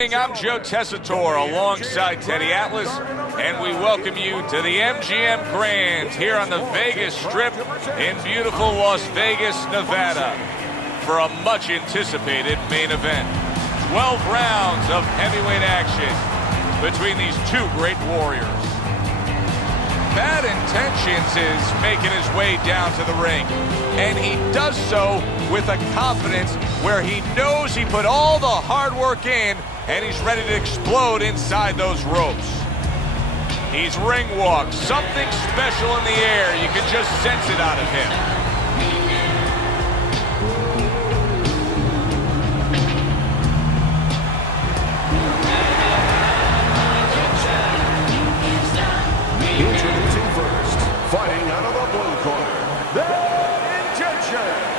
I'm Joe Tessitore alongside Teddy Atlas, and we welcome you to the MGM Grand here on the Vegas Strip in beautiful Las Vegas, Nevada, for a much anticipated main event. 12 rounds of heavyweight action between these two great warriors. Bad Intentions is making his way down to the ring, and he does so with a confidence where he knows he put all the hard work in and he's ready to explode inside those ropes. He's ring walk, something special in the air. You can just sense it out of him. Introducing first, fighting out of the blue corner, the Intentions.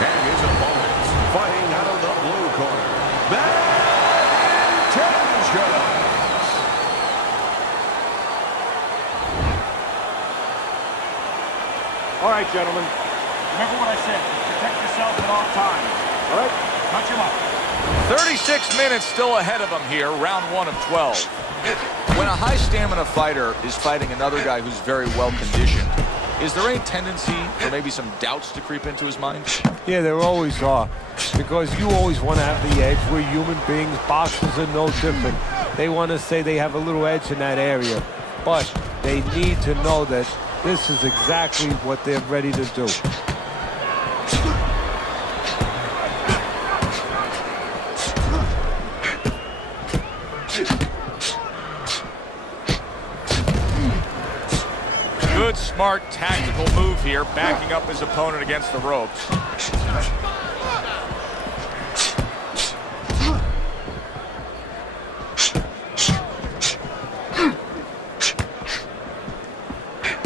And his opponents, fighting out of the blue corner, the Intentions. All right, gentlemen. Remember what I said. Protect yourself at all times. All right? Touch him up. 36 minutes still ahead of him here, round 1 of 12. When a high-stamina fighter is fighting another guy who's very well-conditioned, is there any tendency for maybe some doubts to creep into his mind? Yeah, there always are, because you always want to have the edge. We're human beings. Boxers are no different. They want to say they have a little edge in that area, but they need to know that this is exactly what they're ready to do. Good, smart, tactical move here, backing up his opponent against the ropes.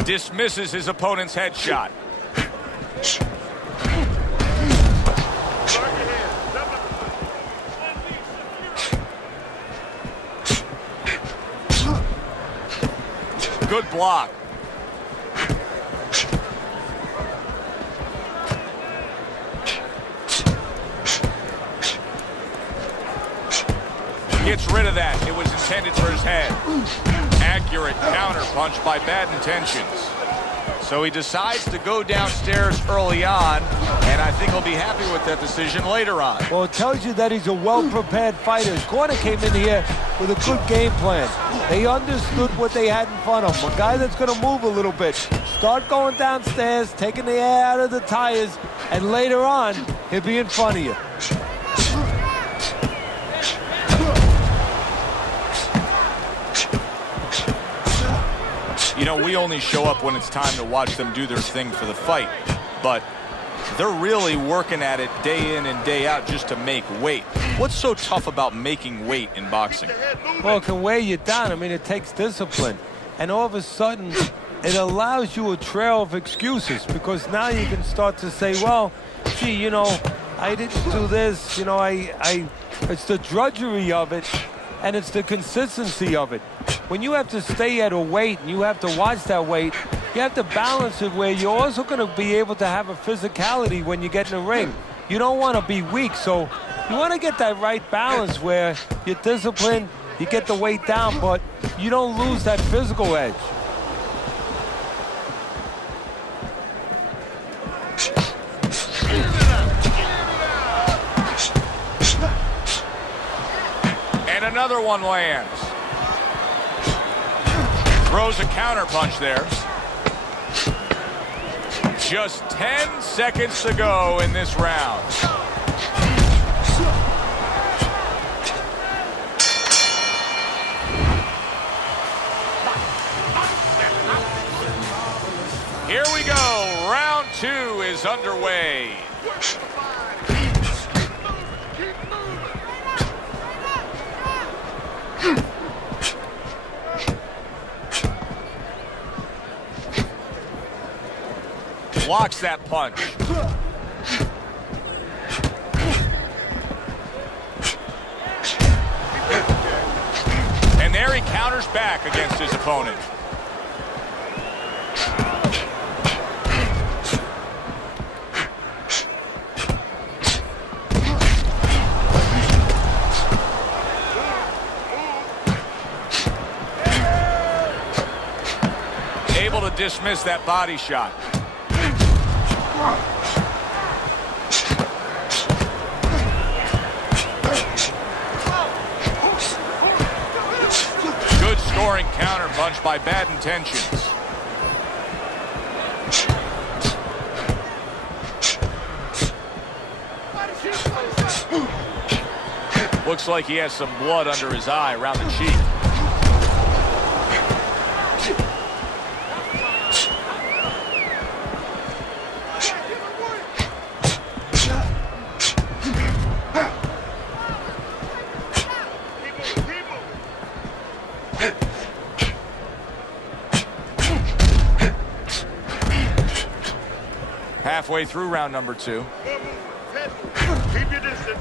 Dismisses his opponent's headshot. Good block. Gets rid of that. It was intended for his head. Accurate counter punch by Bad Intentions. So he decides to go downstairs early on, and I think he'll be happy with that decision later on. Well, it tells you that he's a well-prepared fighter. His corner came in here with a good game plan. They understood what they had in front of him. A guy that's going to move a little bit. Start going downstairs, taking the air out of the tires, and later on, he'll be in front of you. You know, we only show up when it's time to watch them do their thing for the fight, but they're really working at it day in and day out just to make weight. What's so tough about making weight in boxing? Well, it can weigh you down. I mean, it takes discipline. And all of a sudden, it allows you a trail of excuses, because now you can start to say, well, gee, you know, I didn't do this. You know, it's the drudgery of it, and it's the consistency of it. When you have to stay at a weight and you have to watch that weight, you have to balance it where you're also going to be able to have a physicality when you get in the ring. You don't want to be weak, so you want to get that right balance where you're disciplined, you get the weight down, but you don't lose that physical edge. And another one lands. Throws a counter punch there. Just 10 seconds to go in this round. Here we go. Round 2 is underway. Blocks that punch. And there he counters back against his opponent. dismiss that body shot. Good scoring counter punch by Bad Intentions. Looks like he has some blood under his eye around the cheek. Halfway through round number 2. Keep your distance.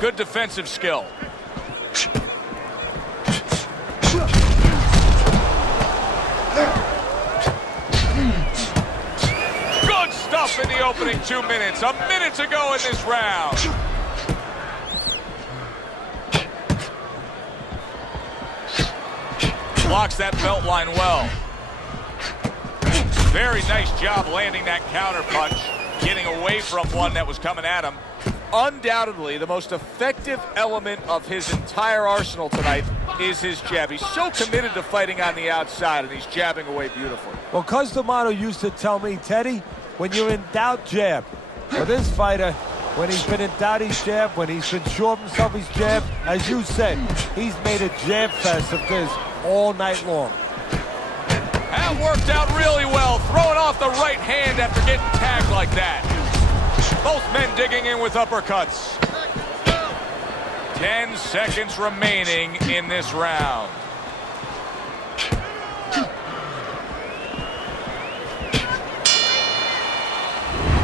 Good defensive skill. Good stuff in the opening 2 minutes. A minute to go in this round. Blocks that belt line well. Very nice job landing that counter punch, getting away from one that was coming at him. Undoubtedly, the most effective element of his entire arsenal tonight is his jab. He's so committed to fighting on the outside, and he's jabbing away beautifully. Well, Customato used to tell me, Teddy, when you're in doubt, jab. Well, this fighter, when he's been in doubt, he's jab. When he's been sure of himself, he's jab. As you said, he's made a jab fest of this all night long. That worked out really well, throwing off the right hand after getting tagged like that. Both men digging in with uppercuts. 10 seconds remaining in this round.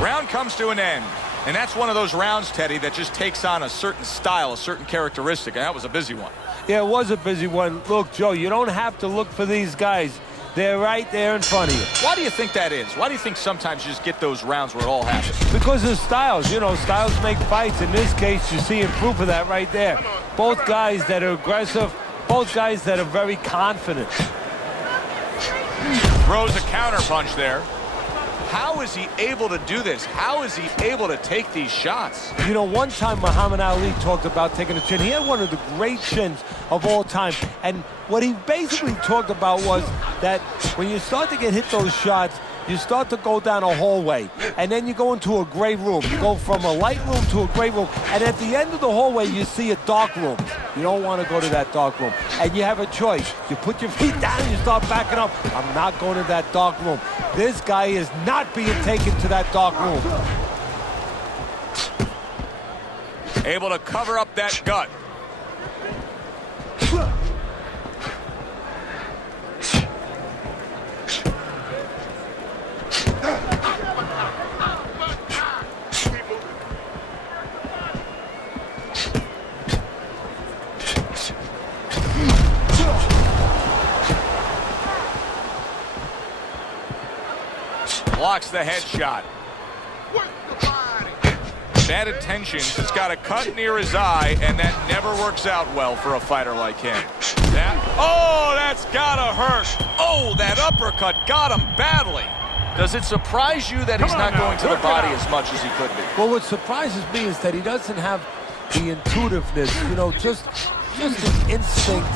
Round comes to an end. And that's one of those rounds, Teddy, that just takes on a certain style, a certain characteristic. And that was a busy one. Yeah, it was a busy one. Look, Joe, you don't have to look for these guys. They're right there in front of you. Why do you think that is? Why do you think sometimes you just get those rounds where it all happens? Because of styles. You know, styles make fights. In this case, you're seeing proof of that right there. Both guys that are aggressive, both guys that are very confident. Throws a counter punch there. How is he able to do this? How is he able to take these shots? You know, one time Muhammad Ali talked about taking a chin. He had one of the great chins of all time. And what he basically talked about was that when you start to get hit those shots, you start to go down a hallway, and then you go into a gray room. You go from a light room to a gray room, and at the end of the hallway, you see a dark room. You don't want to go to that dark room, and you have a choice. You put your feet down and you start backing up. I'm not going to that dark room. This guy is not being taken to that dark room. Able to cover up that gut. Blocks the headshot. Bad Intentions has got a cut near his eye, and that never works out well for a fighter like him. That's gotta hurt. Oh, that uppercut got him badly. Does it surprise you that he's not going to the body as much as he could be? Well, what surprises me is that he doesn't have the intuitiveness, you know, just the instinct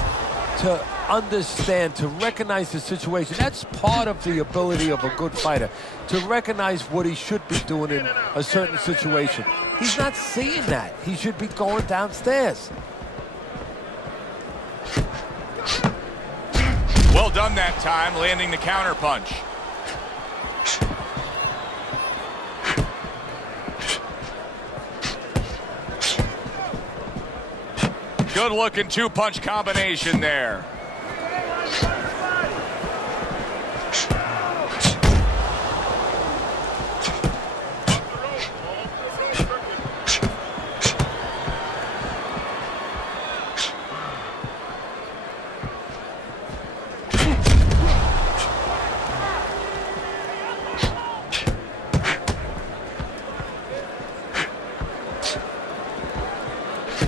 to understand, to recognize the situation. That's part of the ability of a good fighter, to recognize what he should be doing in a certain situation. He's not seeing that. He should be going downstairs. Well done that time, landing the counter punch. Good looking two-punch combination there.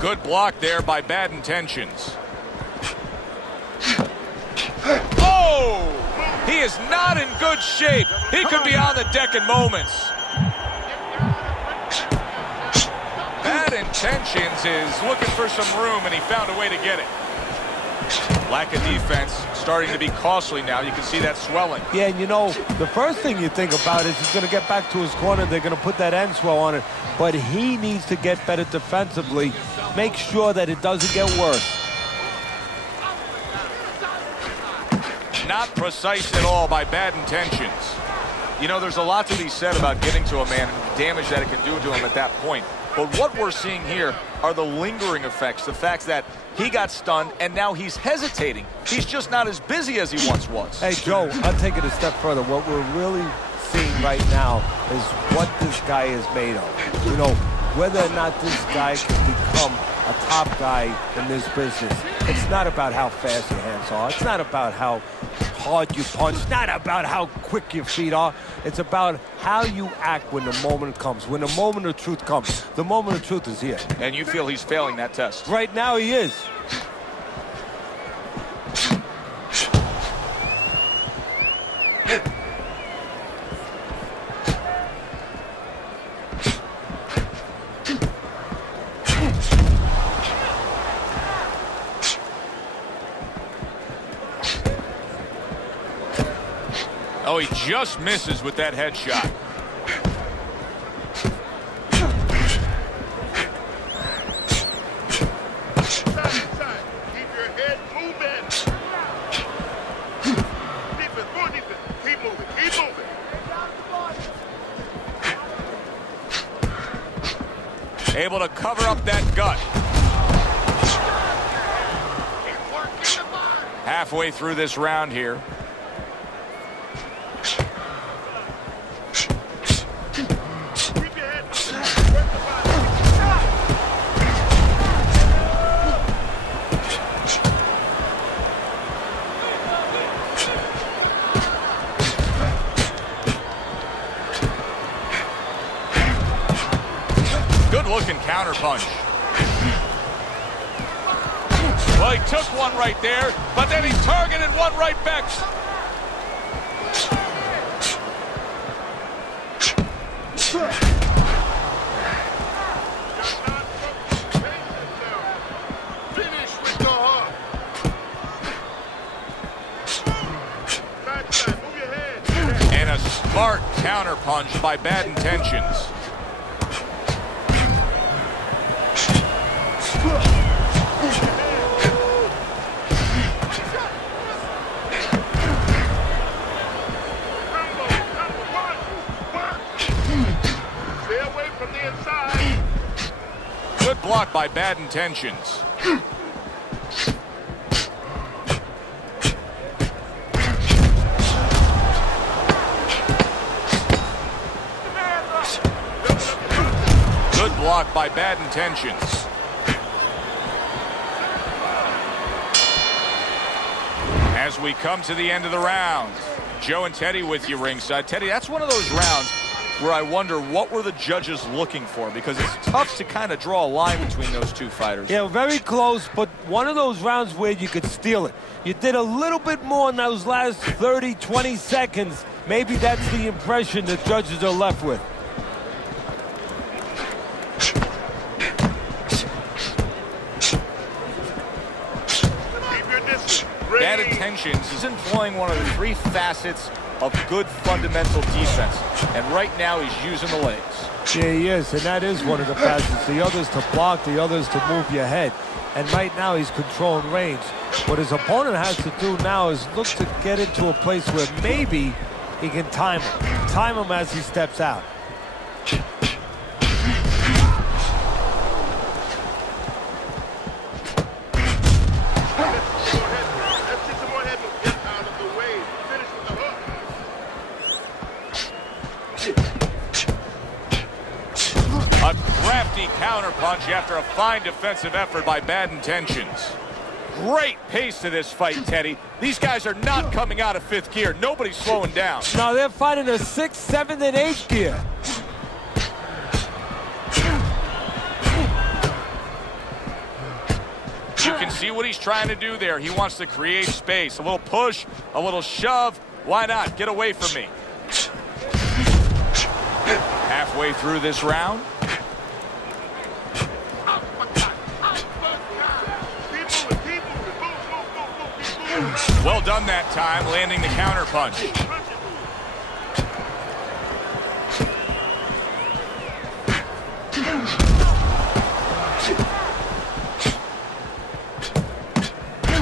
Good block there by Bad Intentions. Oh! He is not in good shape. He could be on the deck in moments. Bad Intentions is looking for some room, and he found a way to get it. Lack of defense starting to be costly now. You can see that swelling. Yeah, and you know, the first thing you think about is he's going to get back to his corner. They're going to put that end swell on it. But he needs to get better defensively. Make sure that it doesn't get worse. Not precise at all by Bad Intentions. You know, there's a lot to be said about getting to a man and the damage that it can do to him at that point. But what we're seeing here are the lingering effects, the fact that he got stunned and now he's hesitating. He's just not as busy as he once was. Hey, Joe, I'll take it a step further. What we're really seeing right now is what this guy is made of. You know, whether or not this guy can become a top guy in this business. It's not about how fast your hands are. It's not about how hard you punch. It's not about how quick your feet are. It's about how you act when the moment comes. When the moment of truth comes. The moment of truth is here. And you feel he's failing that test? Right now he is. Oh, he just misses with that headshot. Keep your head moving. Defense, more defense. Keep moving, keep moving. Able to cover up that gut. Halfway through this round here. Good-looking counterpunch. Well, he took one right there, but then he targeted one right back. Finish with your heart. Backside, move your head. And a smart counterpunch by Bad Intentions. Good block by Bad Intentions. Good block by Bad Intentions. As we come to the end of the round, Joe and Teddy with you ringside. Teddy, that's one of those rounds where I wonder what were the judges looking for, because it's tough to kind of draw a line between those two fighters. Yeah, very close, but one of those rounds where you could steal it. You did a little bit more in those last 30, 20 seconds. Maybe that's the impression the judges are left with. Keep your distance. Bad Intentions, he's employing one of the three facets of good fundamental defense. And right now he's using the legs. Yeah, he is, and that is one of the facets. The other's to block, the other's to move your head. And right now he's controlling range. What his opponent has to do now is look to get into a place where maybe he can time him. Time him as he steps out. Counterpunch after a fine defensive effort by Bad Intentions. Great pace to this fight, Teddy. These guys are not coming out of fifth gear. Nobody's slowing down. No, they're fighting a 6th, 7th, and 8th gear. see what he's trying to do there. He wants to create space. A little push, a little shove. Why not? Get away from me. Halfway through this round. Well done that time, landing the counter punch.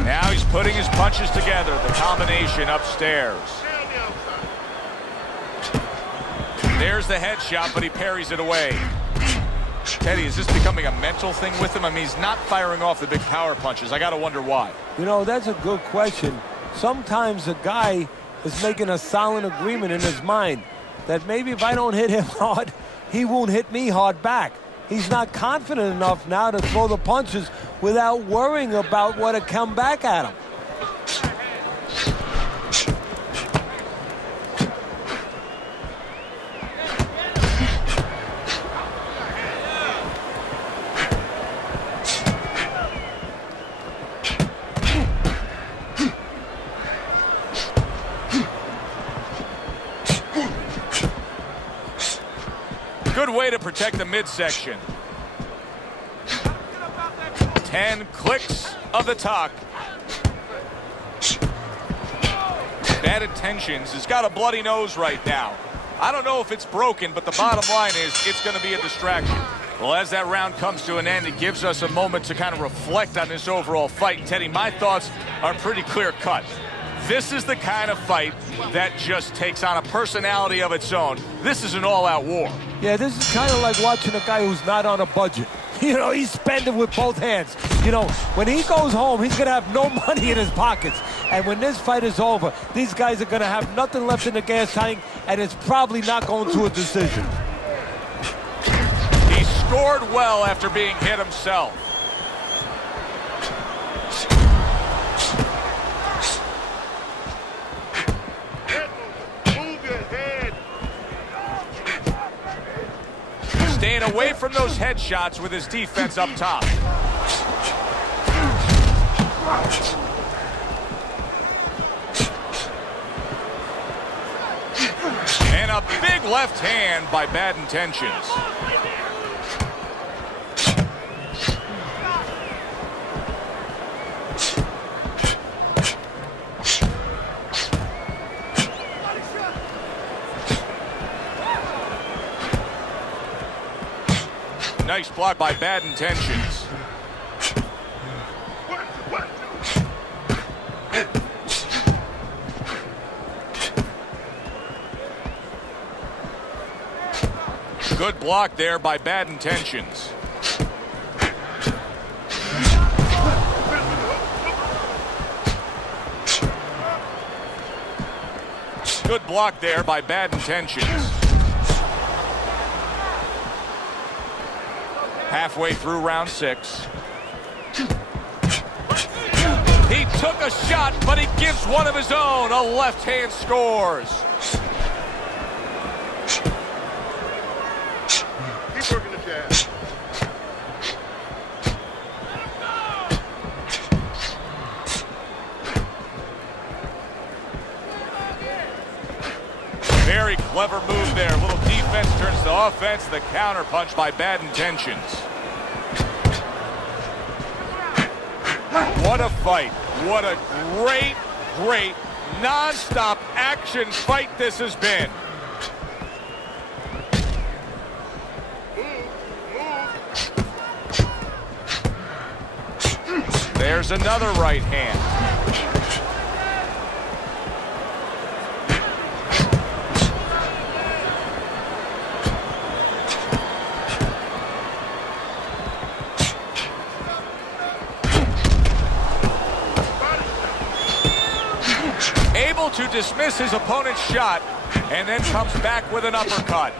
Now he's putting his punches together, the combination upstairs. There's the headshot, but he parries it away. Teddy, is this becoming a mental thing with him? I mean, he's not firing off the big power punches. I got to wonder why. You know, that's a good question. Sometimes a guy is making a silent agreement in his mind that maybe if I don't hit him hard, he won't hit me hard back. He's not confident enough now to throw the punches without worrying about what will come back at him. Good way to protect the midsection. 10 clicks of the talk. Bad intentions. He's got a bloody nose right now. I don't know if it's broken, but the bottom line is it's going to be a distraction. Well, as that round comes to an end, it gives us a moment to kind of reflect on this overall fight. And Teddy, my thoughts are pretty clear-cut. This is the kind of fight that just takes on a personality of its own. This is an all-out war. Yeah, this is kind of like watching a guy who's not on a budget. You know, he's spending with both hands. You know, when he goes home, he's going to have no money in his pockets. And when this fight is over, these guys are going to have nothing left in the gas tank, and it's probably not going to a decision. He scored well after being hit himself. Staying away from those headshots with his defense up top. And a big left hand by Bad Intentions. Nice block by Bad Intentions. Good block there by Bad Intentions. Good block there by Bad Intentions. Halfway through round 6. He took a shot, but he gives one of his own. A left hand scores. Keep working the jab. Very clever move there. Little defense turns to offense. The counter punch by Bad Intentions. What a fight. What a great, great, non-stop action fight this has been. There's another right hand. Able to dismiss his opponent's shot and then comes back with an uppercut.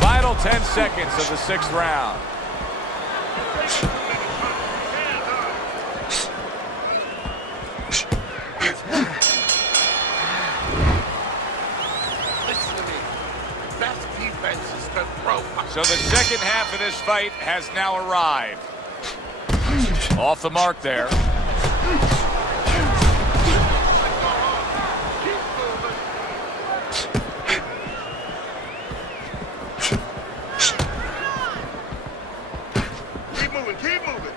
Final 10 seconds of the 6th round. Listen to me. second half of this fight has now arrived. Off the mark there. Keep moving, keep moving.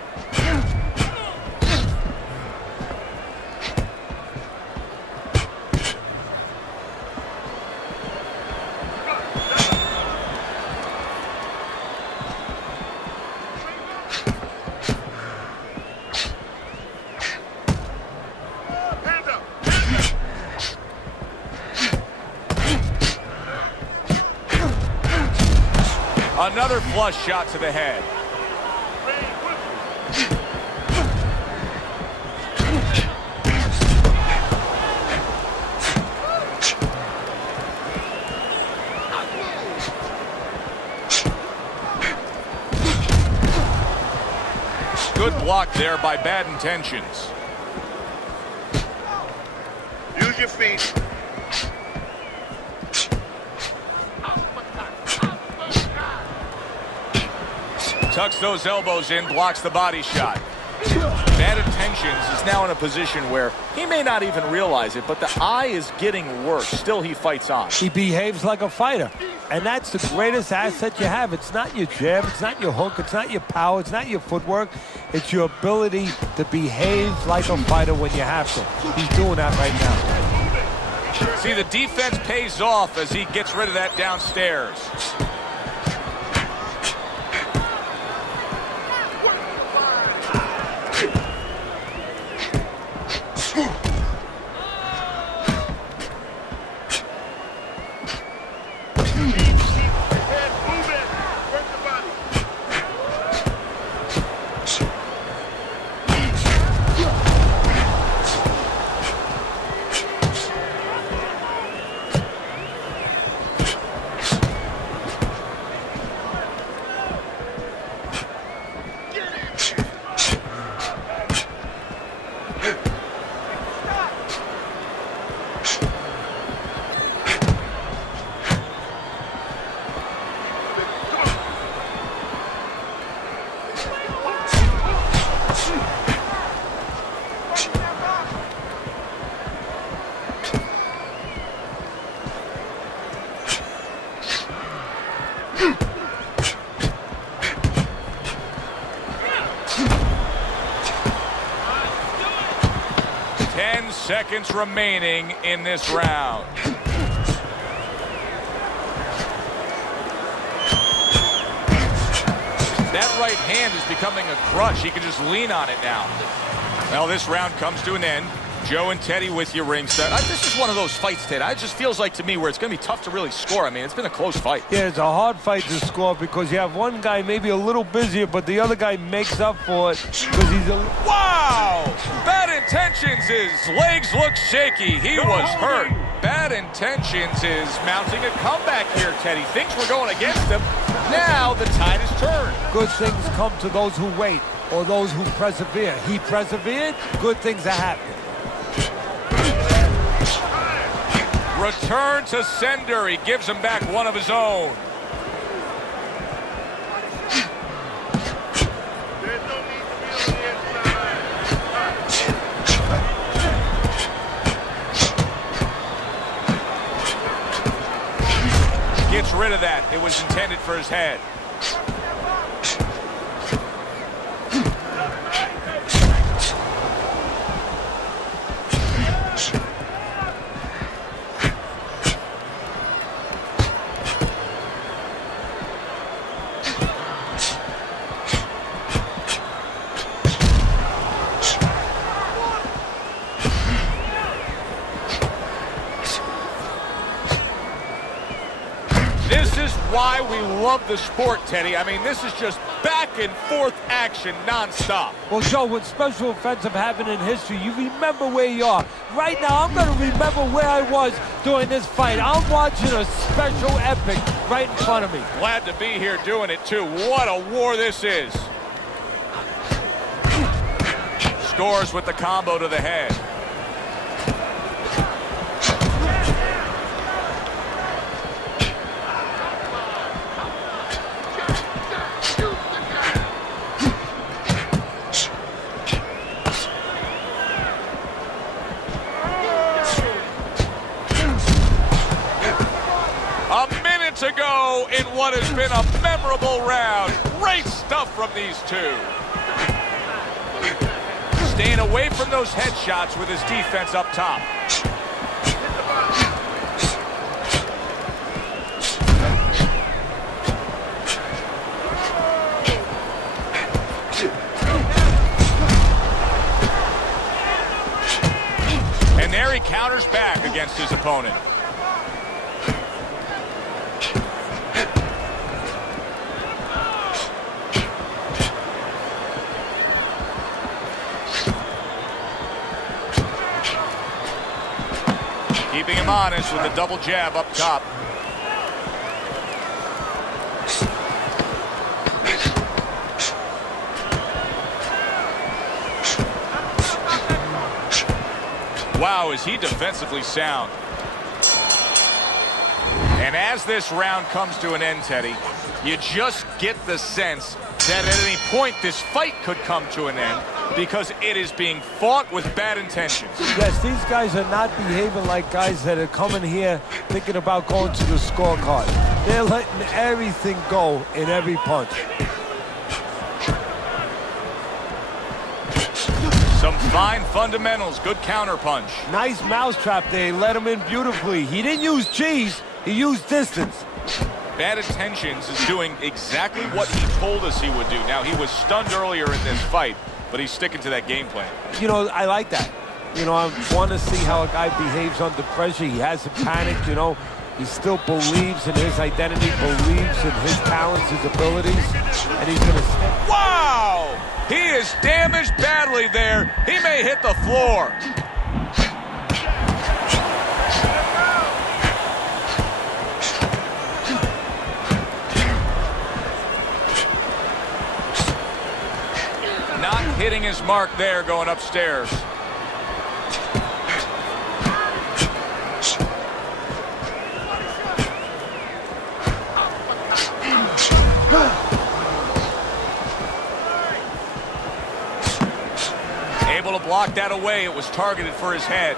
Hands up. Another flush shot to the head. Good block there by Bad Intentions. Use your feet. Tucks those elbows in, blocks the body shot. Bad Intentions is now in a position where he may not even realize it, but the eye is getting worse. Still, he fights on. He behaves like a fighter. And that's the greatest asset you have. It's not your jab, it's not your hook, it's not your power, it's not your footwork. It's your ability to behave like a fighter when you have to. He's doing that right now. See, the defense pays off as he gets rid of that downstairs. Head moving. Work the body. Get it. 10 seconds remaining in this round. That right hand is becoming a crutch. He can just lean on it now. Well, this round comes to an end. Joe and Teddy with you ringside. This is one of those fights, Ted. It just feels like to me where it's going to be tough to really score. I mean, it's been a close fight. Yeah, it's a hard fight to score because you have one guy maybe a little busier, but the other guy makes up for it because he's a... Wow! Bad Intentions, his legs look shaky. He was hurt. Bad Intentions is mounting a comeback here, Teddy. Things were going against him. Now the tide has turned. Good things come to those who wait or those who persevere. He persevered, good things are happening. Return to sender. He gives him back one of his own. There's no need to be on the inside. Gets rid of that. It was intended for his head. This is why we love the sport, Teddy. I mean, this is just back and forth action nonstop. Well, Joe, with special events have happened in history, you remember where you are. Right now, I'm going to remember where I was during this fight. I'm watching a special epic right in front of me. Glad to be here doing it, too. What a war this is. Scores with the combo to the head. to go in what has been a memorable round. Great stuff from these two. Staying away from those headshots with his defense up top. And there he counters back against his opponent. Keeping him honest with a double jab up top. Wow, is he defensively sound. And as this round comes to an end, Teddy, you just get the sense that at any point this fight could come to an end because it is being fought with bad intentions. Yes, these guys are not behaving like guys that are coming here thinking about going to the scorecard. They're letting everything go in every punch. Some fine fundamentals, good counter punch. Nice mousetrap there, he let him in beautifully. He didn't use cheese, he used distance. Bad intentions is doing exactly what he told us he would do. Now, he was stunned earlier in this fight, but he's sticking to that game plan. You know, I like that. You know, I want to see how a guy behaves under pressure. He hasn't panicked, you know. He still believes in his identity, believes in his talents, his abilities, and he's going to... Wow! He is damaged badly there. He may hit the floor. Not hitting his mark there going upstairs. Able to block that away. It was targeted for his head.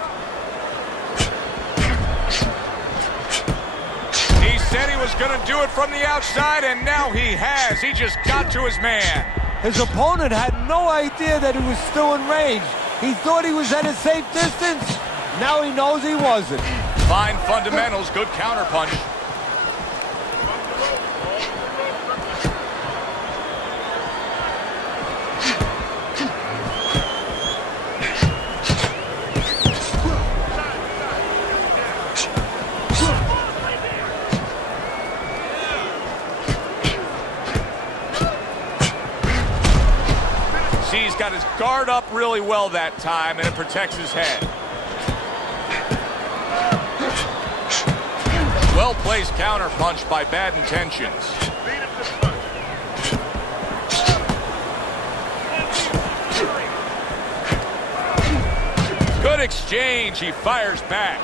He said he was going to do it from the outside, and now he has. He just got to his man. His opponent had no idea that he was still in range. He thought he was at a safe distance. Now he knows he wasn't. Fine fundamentals, good counter punch. He's got his guard up really well that time, and it protects his head. Well-placed counter punch by bad intentions. Good exchange. He fires back.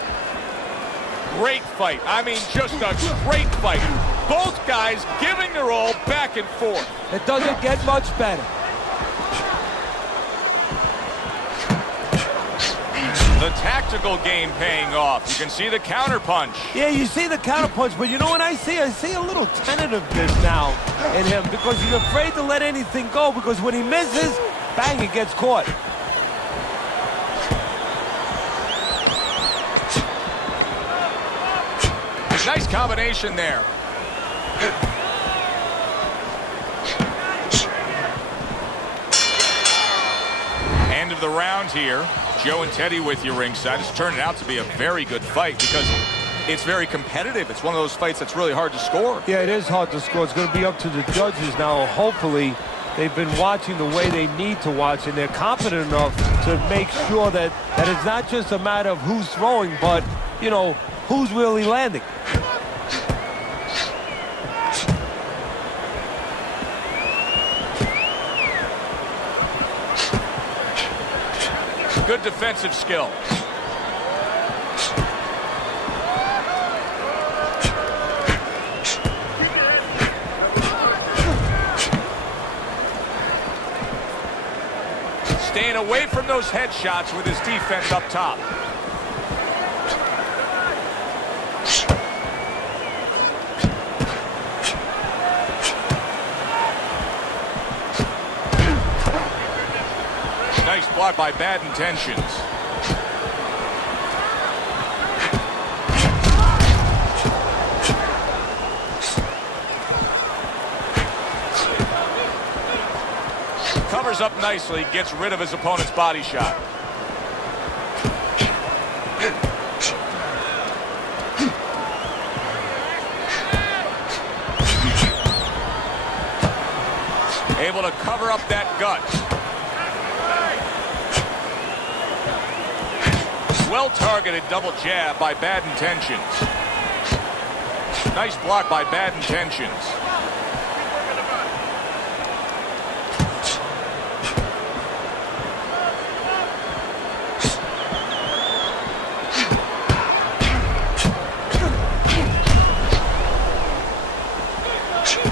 Great fight. I mean, just a great fight. Both guys giving their all back and forth. It doesn't get much better. The tactical game paying off. You can see the counter punch. Yeah, you see the counter punch, but you know what I see? I see a little tentativeness now in him because he's afraid to let anything go because when he misses, bang, he gets caught. Nice combination there. End of the round here. Joe and Teddy with you ringside. It's turned out to be a very good fight because it's very competitive. It's one of those fights that's really hard to score. Yeah, it is hard to score. It's going to be up to the judges now. Hopefully, they've been watching the way they need to watch, and they're confident enough to make sure that it's not just a matter of who's throwing, but, you know, who's really landing. Good defensive skill. Staying away from those headshots with his defense up top. block by Bad Intentions. Covers up nicely, gets rid of his opponent's body shot. Able to cover up that gut. Well-targeted double jab by Bad Intentions. Nice block by Bad Intentions.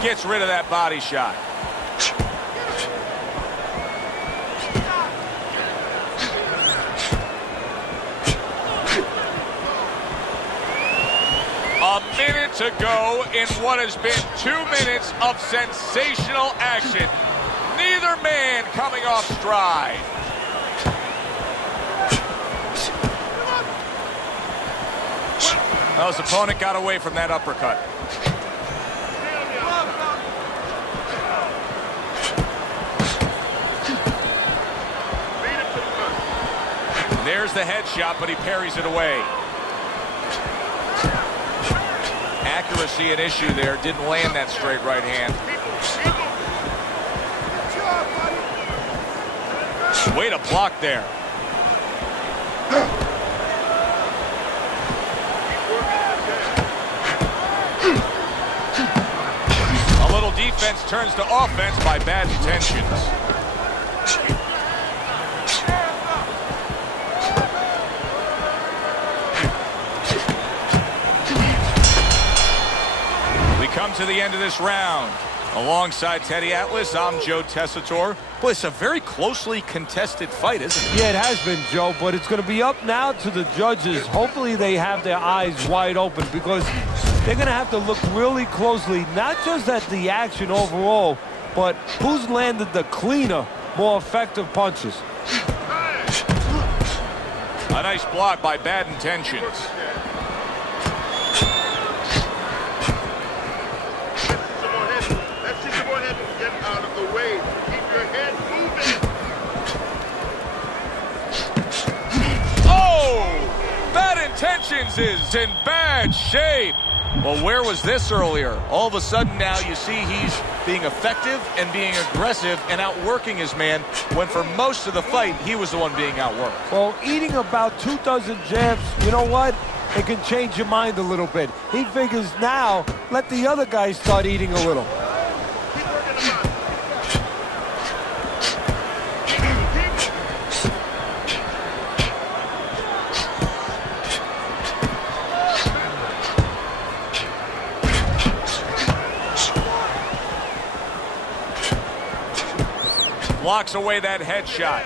Gets rid of that body shot. A minute to go in what has been 2 minutes of sensational action. Neither man coming off stride. Well, his opponent got away from that uppercut. There's the headshot, but he parries it away. Accuracy an issue there. Didn't land that straight right hand. Way to block there. A little defense turns to offense by Bad Intentions. Come to the end of this round. Alongside Teddy Atlas, I'm Joe Tessitore. Boy, it's a very closely contested fight, isn't it? Yeah, it has been, Joe, but it's going to be up now to the judges. Hopefully they have their eyes wide open because they're going to have to look really closely, not just at the action overall, but who's landed the cleaner, more effective punches. A nice block by Bad Intentions. Intentions is in bad shape. Well, where was this earlier? All of a sudden now you see he's being effective and being aggressive and outworking his man, when for most of the fight he was the one being outworked. Well, eating about 2 dozen jabs, you know what? It can change your mind a little bit. He figures now, let the other guys start eating a little. Blocks away that headshot.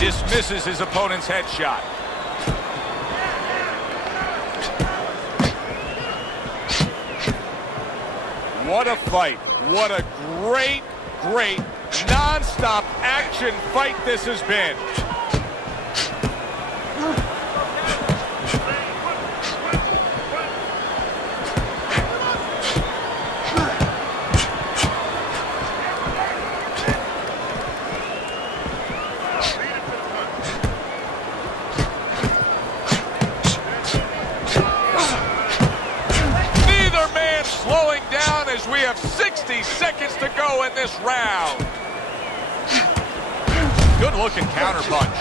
Dismisses his opponent's headshot. What a fight. What a great, great, non-stop action fight this has been. As we have 60 seconds to go in this round. Good looking counter punch.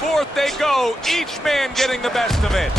Forth they go, each man getting the best of it.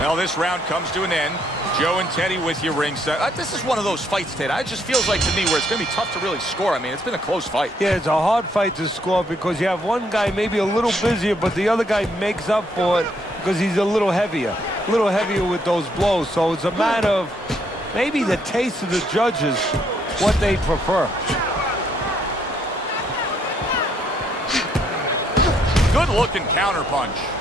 Well, this round comes to an end. Joe and Teddy with you ringside. This is one of those fights, Ted. It just feels like to me where it's going to be tough to really score. I mean, it's been a close fight. Yeah, it's a hard fight to score because you have one guy maybe a little busier, but the other guy makes up for it because he's a little heavier with those blows. So it's a matter of maybe the taste of the judges, what they prefer. Good-looking counterpunch.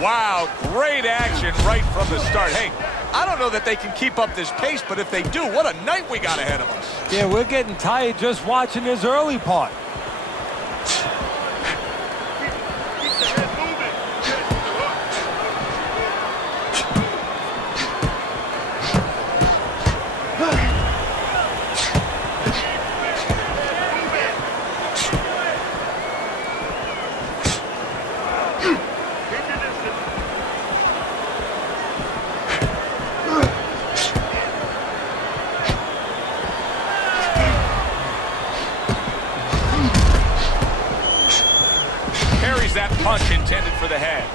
Wow, great action right from the start. Hey, I don't know that they can keep up this pace, but if they do, what a night we got ahead of us. Yeah, we're getting tired just watching this early part. That punch intended for the head.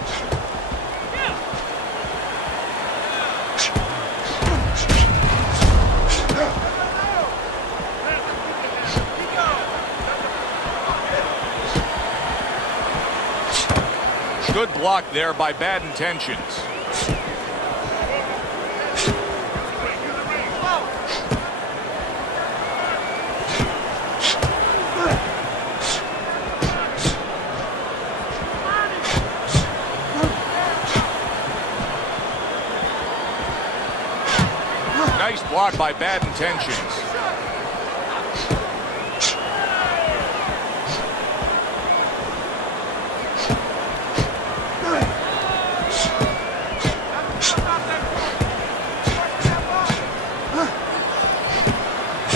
Good block there by Bad Intentions. Nice block by Bad Intentions.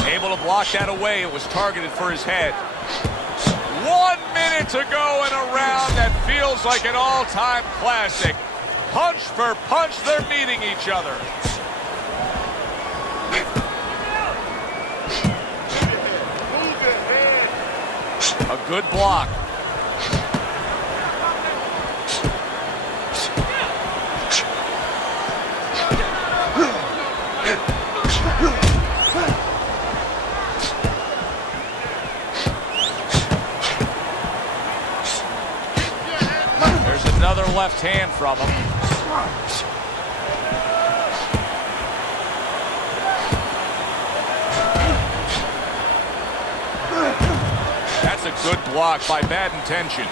Able to block that away. It was targeted for his head. 1 minute to go in a round that feels like an all-time classic. Punch for punch, they're meeting each other. A good block. There's another left hand from him. That's a good block by Bad Intentions.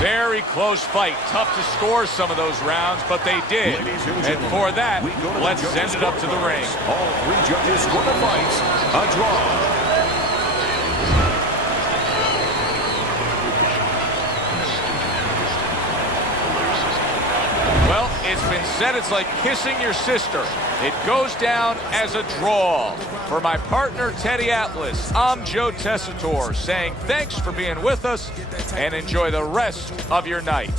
Very close fight. Tough to score some of those rounds, but they did. And for that, let's send it up to the ring. All three judges score the fights a draw. Well, it's been said it's like kissing your sister. It goes down as a draw. For my partner, Teddy Atlas, I'm Joe Tessitore saying thanks for being with us and enjoy the rest of your night.